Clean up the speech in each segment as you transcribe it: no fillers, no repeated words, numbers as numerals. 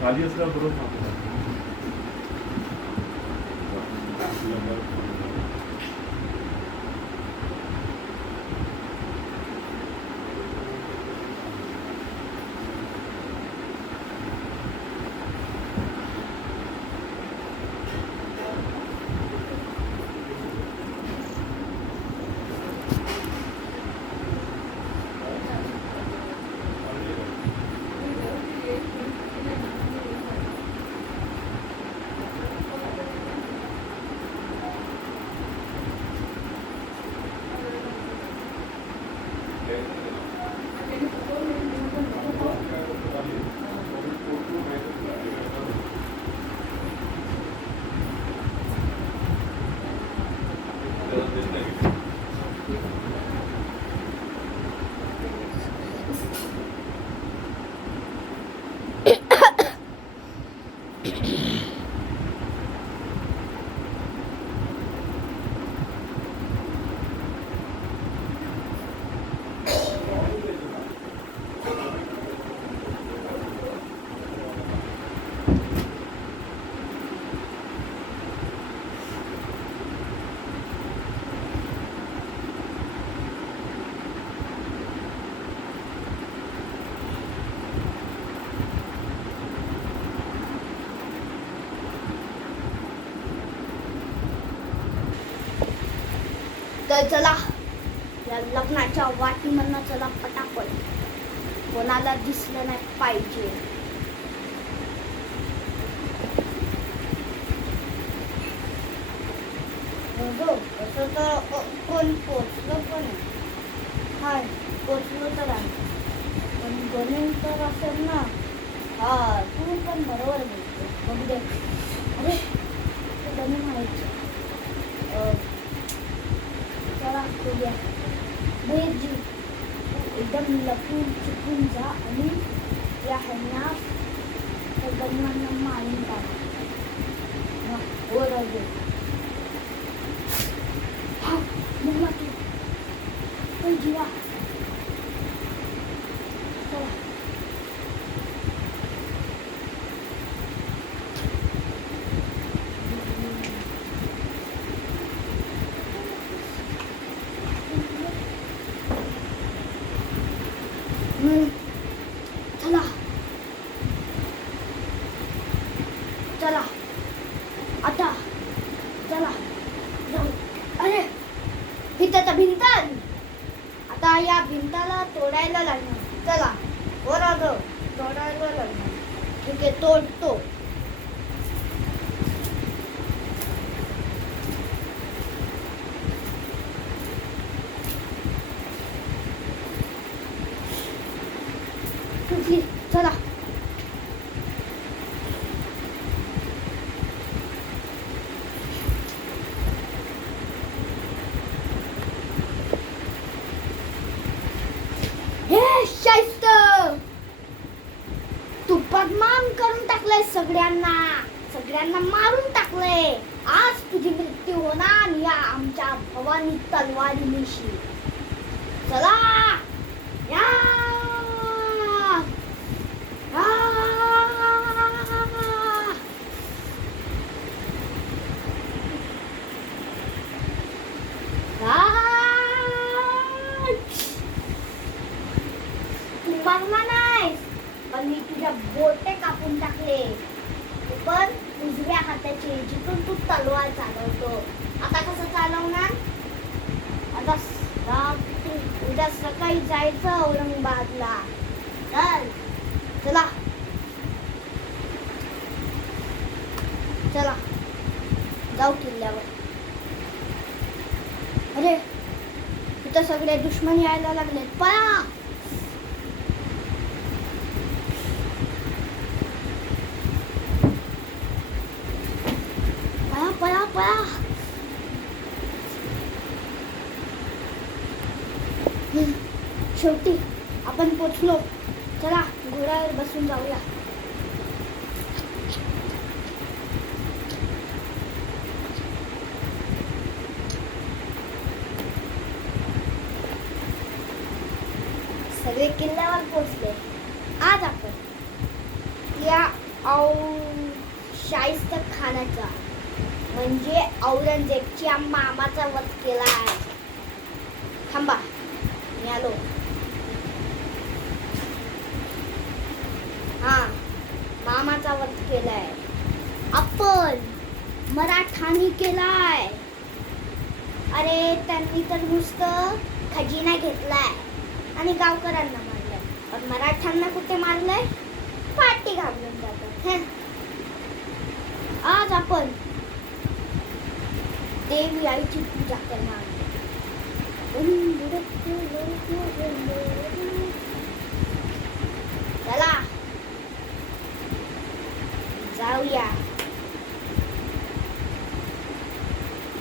खाली असल्यावर बरोबर तर चला या लग्नाच्या वाटीमधनं चला पटापट, कोणाला दिसलं नाही पाहिजे. असं तर कोण पोचलं पण हाय, पोचलं तर आहे पण गणेश तर असेल ना. हा तू पण बरोबर बोलतो. बघू दे. अरे गणेश म्हणायचं चला करूया. जी एकदम लपून चुकून जा आणि या ह्यांना गणमांना मारून टाक. हो राहू हा मुला तू पण जीवा. चला चला चला आता चला जाऊ. अरे भिंत भिंत आता या भिंताला तोडायला लागणार. चला बरोबर तोडायला लागणार. ठीक आहे तोडतो. चला हे शाइस्त तू बदनाम करून टाकलंय सगळ्यांना मारून टाकलंय. आज तुझी मृत्यू होणार या आमच्या भवानी तलवारीनिशी. चला या मारला नाही पण मी तुझ्या बोटे कापून टाकले. पण उजव्या हाताचे जिथून तू तलवार चालवतो. आता कसं चालवणार. आता उद्या सकाळी जायचं औरंगाबादला. चला चला जाऊ किल्ल्यावर. अरे इथं सगळे दुश्मन यायला लागले. पळा पळा पळा पळा. शेवटी आपण पोचलो. चला घोड्यावर बसून जाऊया. सगळे किल्ल्यावर पोचले. आज आपण या शाहिस्ता खानाचा म्हणजे औरंगजेबच्या मामाचा वध केला आहे. थांबा, मी आलो. हा, मामाचा वध केलाय आपण, मराठांनी केलाय. अरे त्यांनी तर नुसतं खजिना घेतलाय आणि गावकऱ्यांना मारलंय, पण मराठ्यांना कुठे मारलंय? पाठी घाबरून जातात. आज आपण देवी आईची पूजा करणार. चला जाऊया.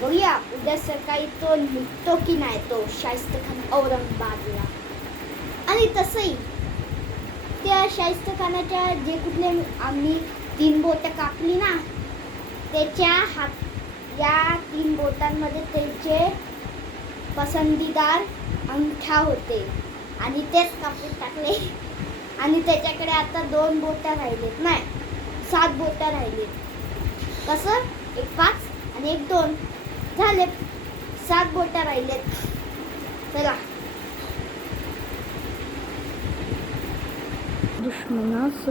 बघूया उद्या सकाळी तो निघतो की नाही, तो शाहिस्ता खान औरंगाबादला. आणि तसंही त्या शाहिस्ता खानाच्या जे कुठले आम्ही 3 बोटं कापली ना, त्याच्या या 3 बोटांमध्ये त्याचे पसंदीदार अंगठा होते आणि तेच कापून टाकले. आणि त्याच्याकडे आता 2 बोटं राहिलेत, नाही 7 बोटं राहिलेत. कसं? एक 5 आणि एक 2 झाले, 7 बोटं राहिलेत. चला. दुश्मनास